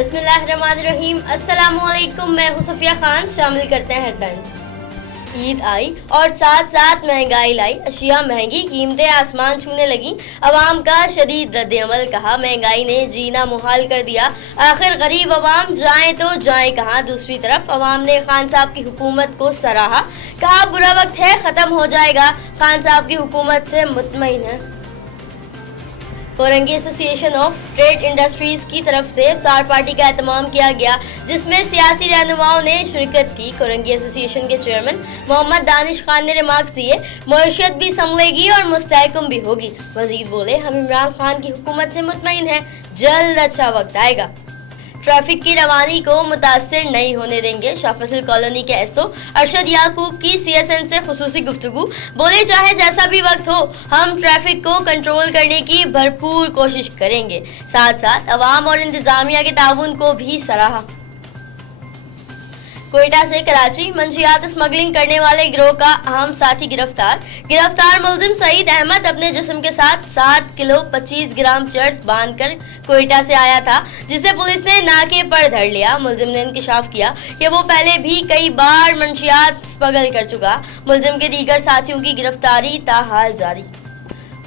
बिस्मिल्लाहिर्रहमानिर्रहीम। अस्सलामुअलैकुम, मैं हूं सफिया खान। शामिल करते हैं हेडलाइंस। ईद आई और साथ साथ महंगाई लाई, अशिया महंगी, कीमतें आसमान छूने लगी। अवाम का शदीद रद्द-ए-अमल, कहा महंगाई ने जीना मुहाल कर दिया। आखिर गरीब अवाम जाएं तो जाएं कहाँ। दूसरी तरफ अवाम ने खान साहब की हुकूमत को सराहा, कहा बुरा वक्त है, खत्म हो जाएगा। खान साहब की हुकूमत से मुतमईन है। Korangi association of trade industries की तरफ से इफ्तार पार्टी का एहतमाम किया गया, जिसमें सियासी रहनुमाओं ने शिरकत की। कोरंगी एसोसिएशन के चेयरमैन मोहम्मद दानिश खान ने रिमार्क्स दिए, मईशत भी संभलेगी और मुस्तहकम भी होगी। मजीद बोले, हम इमरान खान की हुकूमत से मुतमईन हैं, जल्द अच्छा वक्त आएगा। ट्रैफिक की रवानी को मुतासर नहीं होने देंगे। शाह फैसल कॉलोनी के एसओ अरशद याकूब की सीएसएन से खुसूसी गुफ्तगू, बोले चाहे जैसा भी वक्त हो, हम ट्रैफिक को कंट्रोल करने की भरपूर कोशिश करेंगे। साथ साथ अवाम और इंतजामिया के ताउन को भी सराहा। कोयटा से कराची मंशियात स्मगलिंग करने वाले गिरोह का अहम साथी गिरफ्तार मुलजिम सईद अहमद अपने जिस्म के साथ 7 किलो 25 ग्राम चर्स बांधकर कोयटा से आया था, जिसे पुलिस ने नाके पर धर लिया। मुलजिम ने इंकशाफ किया कि वो पहले भी कई बार मंशियात स्मगल कर चुका। मुलजिम के दीगर साथियों की गिरफ्तारी ताहाल जारी।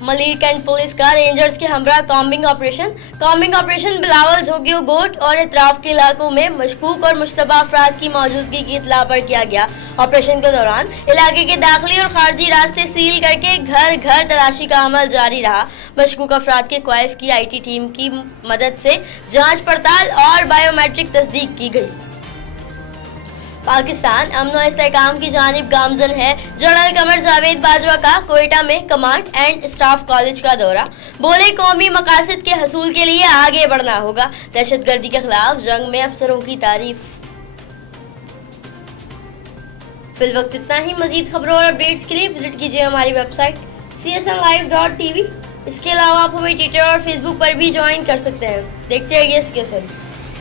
मलिर कैंट पुलिस का रेंजर्स के हमरा कॉम्बिंग ऑपरेशन बिलावल, झोगियो, गोट और इतराफ के इलाकों में मशकूक और मुश्तबा अफराद की मौजूदगी की इत्तला पर किया गया। ऑपरेशन के दौरान इलाके के दाखिली और खारजी रास्ते सील करके घर घर तलाशी का अमल जारी रहा। मशकूक अफराद के क्वाइफ की IT टीम की मदद से जांच पड़ताल और बायोमेट्रिक तस्दीक की गई। पाकिस्तान अमन और इस्तेहकाम की जानिब गामजन है। जनरल कमर जावेद बाजवा का कोयटा में कमांड एंड स्टाफ कॉलेज का दौरा, बोले कौमी मकासद के हसूल के लिए आगे बढ़ना होगा। दहशतगर्दी के खिलाफ जंग में अफसरों की तारीफ। फिल वक्त इतना ही। मजीद खबरों और अपडेट्स के लिए विजिट कीजिए हमारी वेबसाइट csnlive.tv। इसके अलावा आप हमें ट्विटर और फेसबुक पर भी ज्वाइन कर सकते हैं। देखते रहिए CSN।